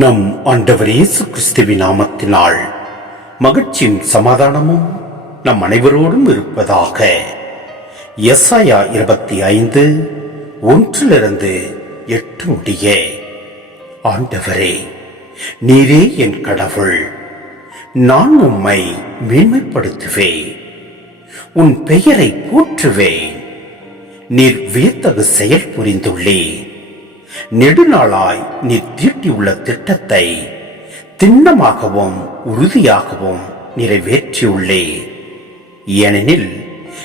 நம் ஆண்டவர் இயேசு கிறிஸ்துவி நாமத்தினால் மகிழ்ச்சியும் சமாதானமும் நம் அனைவரோடும் இருப்பதாக. எஸ்ஐயா இருபத்தி ஐந்து ஒன்றிலிருந்து எட்டு முடிய. ஆண்டவரே நீரே என் கடவுள் நான் உம்மை மேன்மைப்படுத்துவேன் உன் பெயரை போற்றுவேன் நீர் வியத்தகு செயல் புரிந்துள்ளே நெடுநாளாய் நீ தீட்டியுள்ள திட்டத்தை திண்ணமாகவும் உறுதியாகவும் நிறைவேற்றியுள்ளே. ஏனெனில்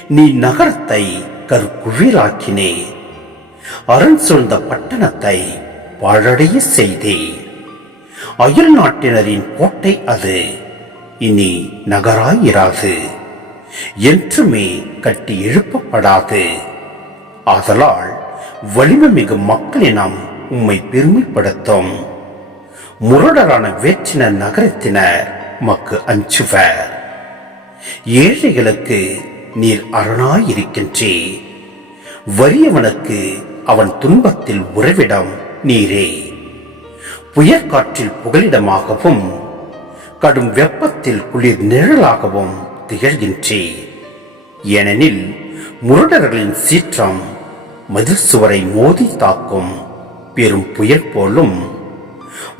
நீ நகரத்தை கருக்குழிலாக்கினே அரண் சொல்ந்த பட்டணத்தை வாழடைய செய்தே. அயல் நாட்டினரின் கோட்டை அது. இனி நகராயிராது. என்றுமே கட்டி எழுப்பப்படாது. ஆதலால் வலிமை மிகு மக்களினம் உம்மை பெருமைப்படுத்தும். முரடரான வேற்றின நகரத்தினர் மக்கு அஞ்சுவர். ஏழைகளுக்கு நீர் அரணாயிருக்கின்றே வறியவனுக்கு அவன் துன்பத்தில் உறவிடம் நீரே. புயற்காற்றில் புகலிடமாகவும் கடும் வெப்பத்தில் குளிர் நிழலாகவும் திகழ்கின்றே ஏனெனில் முரடர்களின் சீற்றம் மதில் சுவரை மோதி தாக்கும். பெரும் புயல் போலும்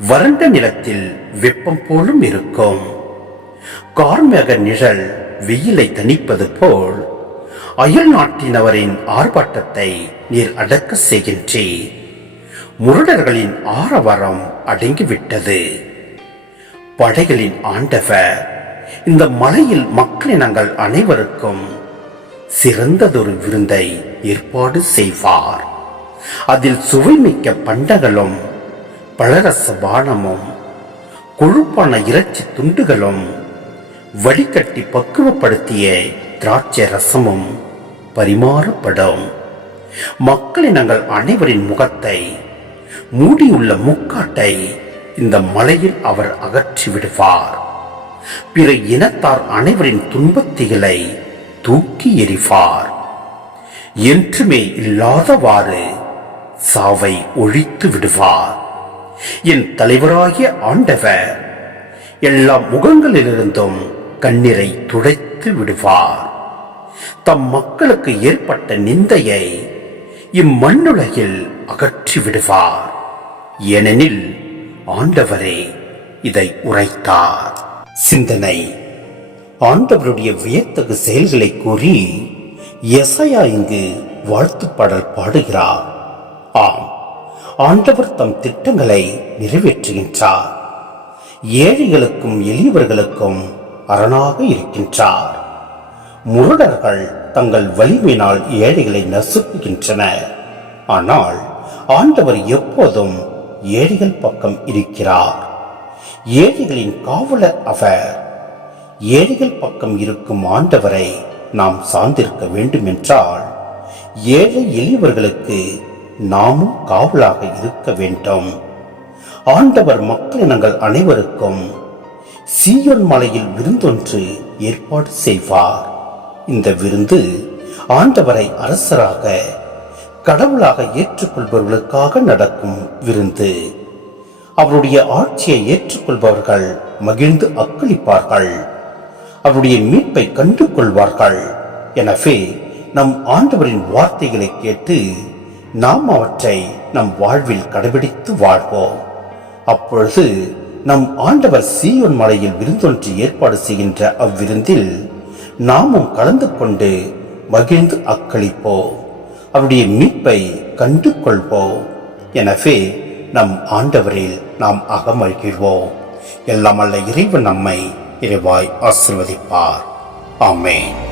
வறண்ட நிலத்தில் வெப்பம் போலும் இருக்கும். கார்மேக நிழல் வெயிலை தணிப்பது போல் அயல் நாட்டினவரின் ஆர்ப்பாட்டத்தை நீர் அடக்க செய்கின்றி. முரடர்களின் ஆரவாரம் அடங்கிவிட்டது. படைகளின் ஆண்டவர் இந்த மலையில் மக்களினங்கள் அனைவருக்கும் சிறந்ததொரு விருந்தை ஏற்பாடு செய்வார். அதில் சுவைமிக்க பண்டங்களும் பழரச பானமும் கொழுப்பான இறைச்சி துண்டுகளும் வடிகட்டி பக்குவப்படுத்திய திராட்சை ரசமும் பரிமாறப்படும். மக்களினங்கள் அனைவரின் முகத்தை மூடியுள்ள முக்காட்டை இந்த மலையில் அவர் அகற்றி விடுவார். பிற இனத்தார் அனைவரின் துன்பத்திகளை தூக்கி எறிவார். என்றுமே இல்லாதவாறு சாவை ஒழித்து விடுவார். என் தலைவராகிய ஆண்டவர் எல்லா முகங்களிலிருந்தும் கண்ணீரை துடைத்து விடுவார். தம் மக்களுக்கு ஏற்பட்ட நிந்தையை இம்மண்ணுலகில் அகற்றி விடுவார். ஏனெனில் ஆண்டவரே இதை உரைத்தார். சிந்தனை. ஆண்டவருடைய வியத்தகு செயல்களை கூறி எசையா இங்கு வாழ்த்து பாடல் பாடுகிறார். ஆம். ஆண்டவர் தம் திட்டங்களை நிறைவேற்றுகின்றார். ஏழைகளுக்கும் எளியவர்களுக்கும் அரணாக இருக்கின்றார். முரடர்கள் தங்கள் வலிமையினால் ஏழைகளை நசுக்குகின்றனர் ஆனால் ஆண்டவர் எப்போதும் ஏழைகள் பக்கம் இருக்கிறார். ஏழைகளின் காவலர் அவர். ஏழைகள் பக்கம் இருக்கும் ஆண்டவரை நாம் சார்ந்திருக்க வேண்டுமென்றால் ஏழை எளியவர்களுக்கு நாமும் காவலாக இருக்க வேண்டும். ஆண்டவர் மக்களினங்கள் அனைவருக்கும் சீயோன் மலையில் விருந்தொன்று ஏற்பாடு செய்வார். இந்த விருந்து ஆண்டவரை அரசராக கடவுளாக ஏற்றுக்கொள்பவர்களுக்காக நடக்கும் விருந்து. அவருடைய ஆட்சியை ஏற்றுக்கொள்பவர்கள் மகிழ்ந்து அக்களிப்பார்கள். அவருடைய மீட்பை கண்டு கொள்வார்கள் எனவே நம் ஆண்டவரின் வார்த்தைகளை கேட்டு நாம் அவற்றை நம் வாழ்வில் கடைபிடித்து வாழ்வோம். அப்பொழுது நம் ஆண்டவர் சீயோன் மலையில் விருந்தொன்று ஏற்பாடு செய்கின்ற அவ்விருந்தில் நாமும் கலந்து கொண்டு மகிழ்ந்து அக்களிப்போம். அவருடைய மீட்பை கண்டு கொள்வோம் எனவே நம் ஆண்டவரில் நாம் அகமழ்கிழ்வோம் எல்லாம் அல்ல இறைவன் நம்மை இறைவாய் ஆசிர்வதிப்பார். ஆமேன்.